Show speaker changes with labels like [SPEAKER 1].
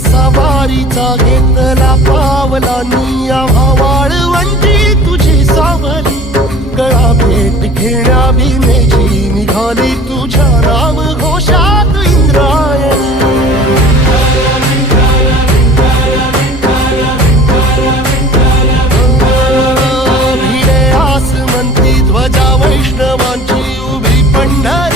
[SPEAKER 1] सवारीचा घेतला पावलानी आवाळ वंटी तुझी सावली. कळा भेट घेण्या भीमेची निघाली तुझ्या राम घोषात इंद्रायणी. भिडे ध्वजा वैष्णवांची उभी पंढर.